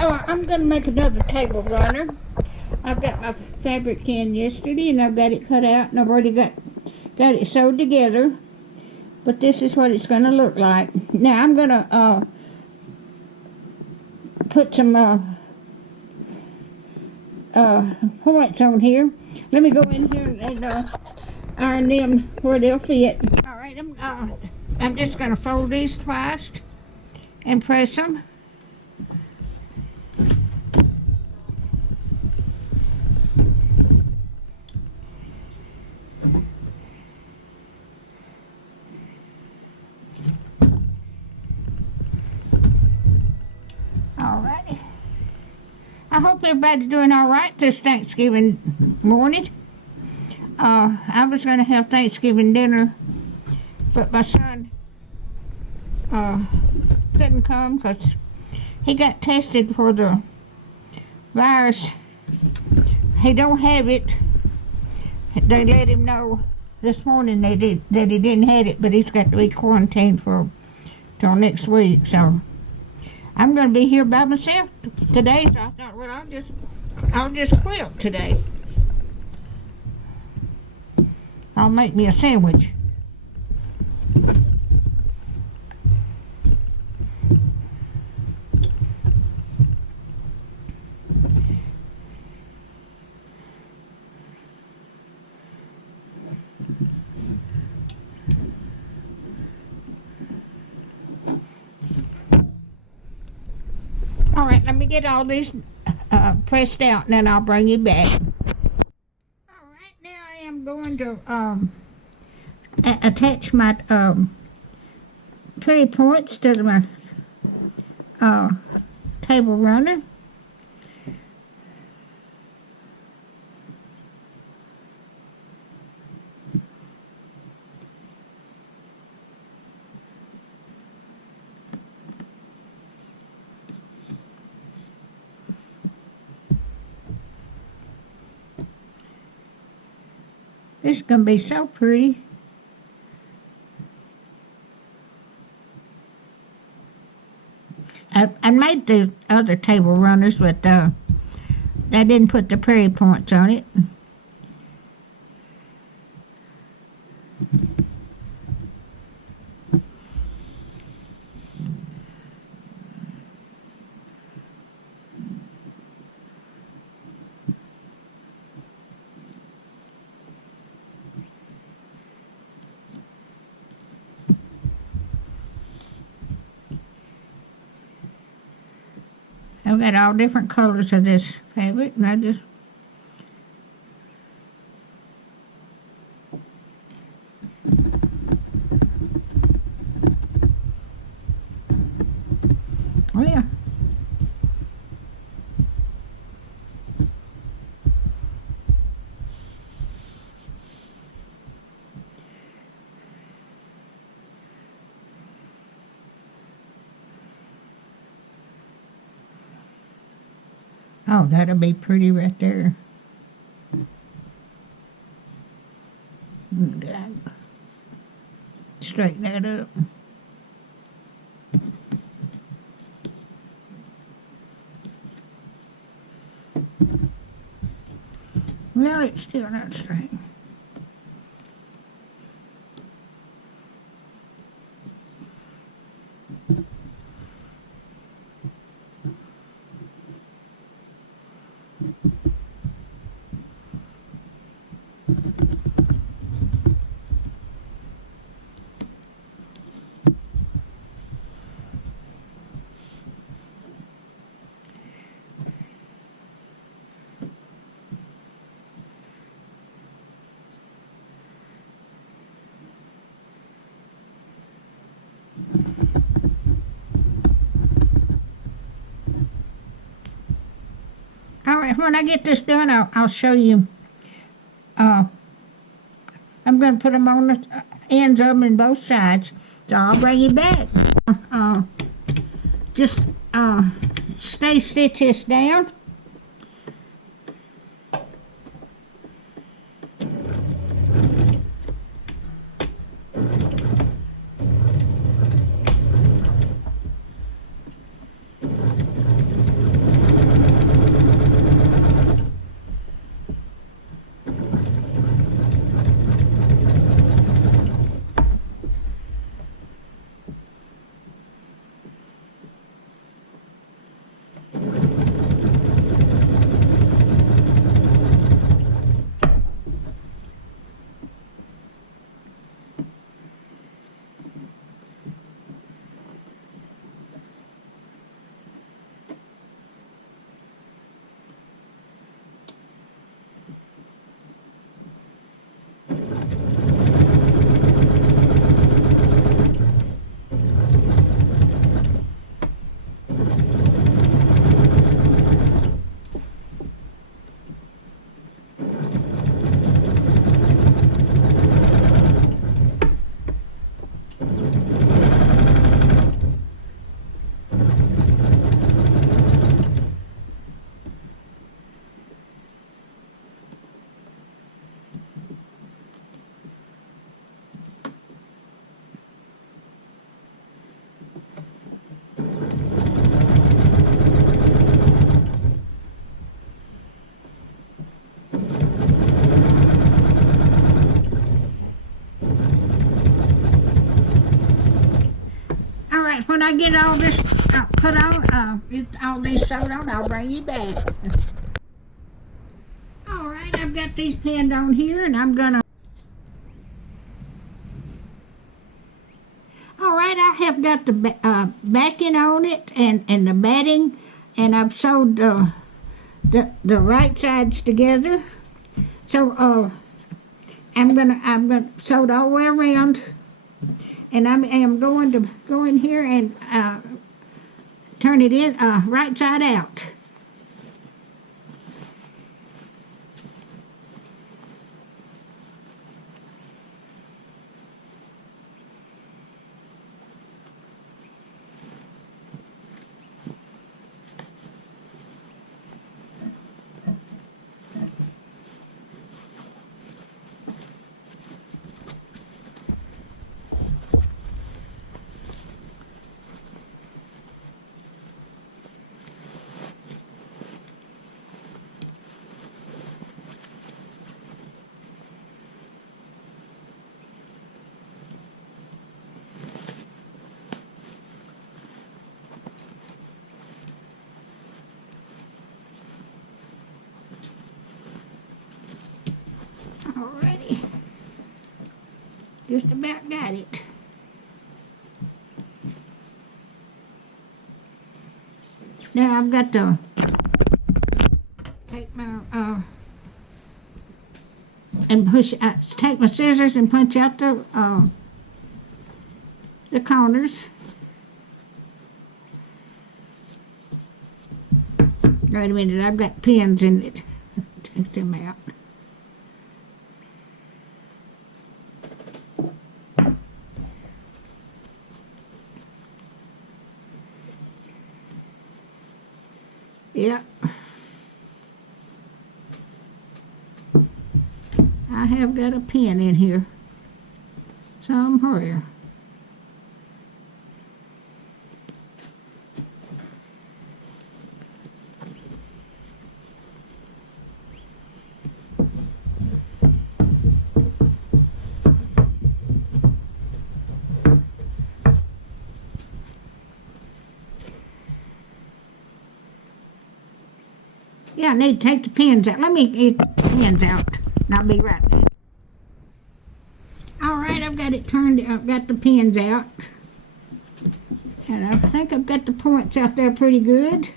I'm gonna make another table runner. I've got my fabric in yesterday, and I've got it cut out, and I've already got it sewed together. But this is what it's gonna look like. Now I'm gonna put some points on here. Let me go in here and iron them where they'll fit. All right, I'm just gonna fold these twice and press them. Alrighty. I hope everybody's doing all right this Thanksgiving morning. I was going to have Thanksgiving dinner, but my son couldn't come because he got tested for the virus. He don't have it. They let him know this morning that he didn't have it, but he's got to be quarantined till next week. So I'm going to be here by myself today. So I thought, well, I'll just quilt today. I'll make me a sandwich. All right, let me get all these pressed out, and then I'll bring you back. All right, now I am going to attach my pretty points to my table runner. This is going to be so pretty. I made the other table runners, but I didn't put the prairie points on it. I've got all different colors of this fabric, and I just oh yeah. Oh, that'll be pretty right there. Straighten that up. Well, it's still not straight. All right, when I get this done, I'll show you. I'm going to put them on the ends of them in both sides. So I'll bring you back. Just stay stitch this down. All right, when I get all this put on, get all these sewed on, I'll bring you back. All right, I've got these pinned on here, and I'm gonna. All right, I have got the backing on it and the batting, and I've sewed the right sides together. So I'm gonna sew it all the way around, and I am going to go in here and turn it in right side out. Alrighty, just about got it. Now I've got to take my and push. Take my scissors and punch out the corners. Wait a minute, I've got pins in it. Take them out. Yep. I have got a pin in here somewhere. Yeah, I need to take the pins out. Let me get the pins out, and I'll be right back. All right, I've got it turned. I've got the pins out, and I think I've got the points out there pretty good.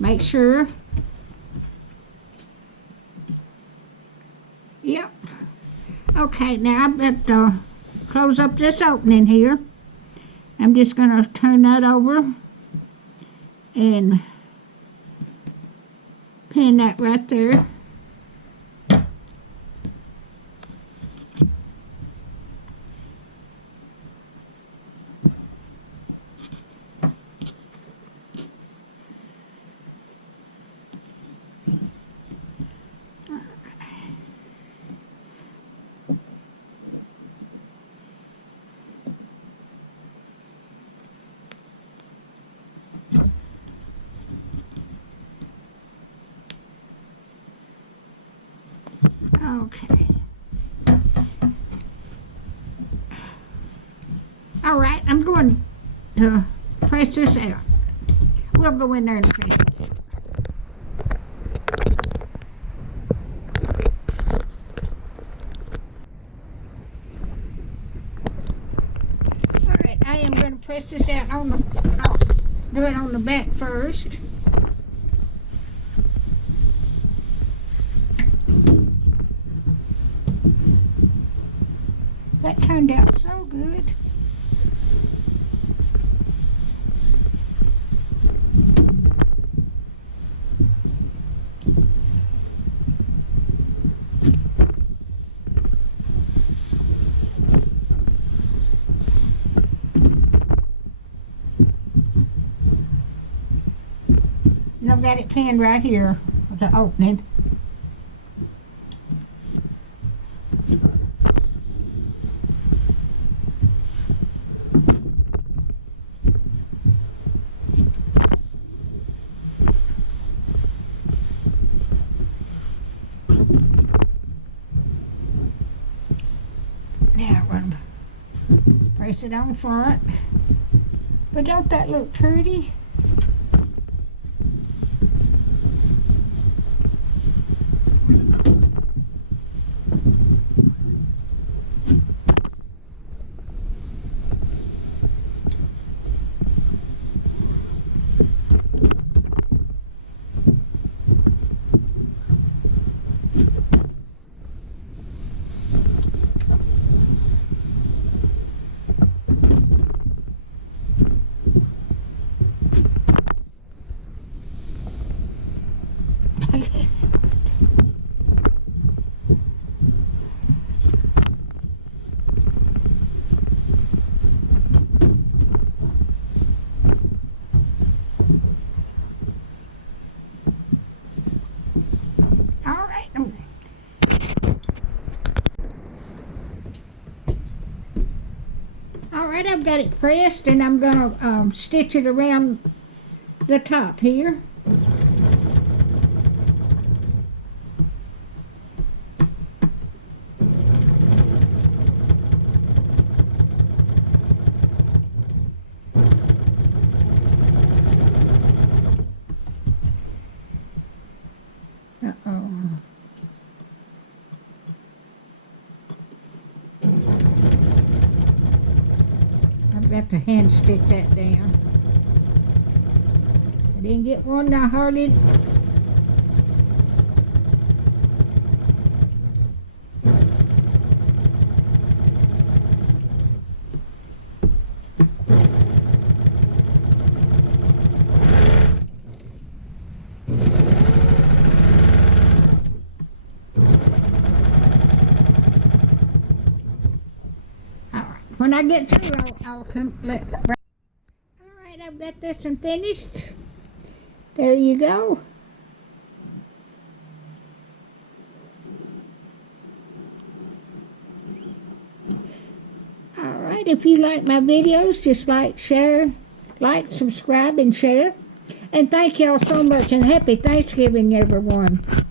Make sure. Yep. Okay, now I've got to close up this opening here. I'm just going to turn that over and pin that right there. Okay. All right, I'm going to press this out. We'll go in there and press it out. All right, I am going to press this out on the, I'll do it on the back first. That turned out so good. And I've got it pinned right here with the opening. Now I'm going to press it on front. But don't that look pretty? Alright, I've got it pressed and I'm going to stitch it around the top here. Uh-oh. I've got to hand stitch that down. I didn't get one I hardly. When I get through, I'll come let. Alright, I've got this one finished. There you go. Alright, if you like my videos, just like, subscribe, and share. And thank y'all so much, and happy Thanksgiving, everyone.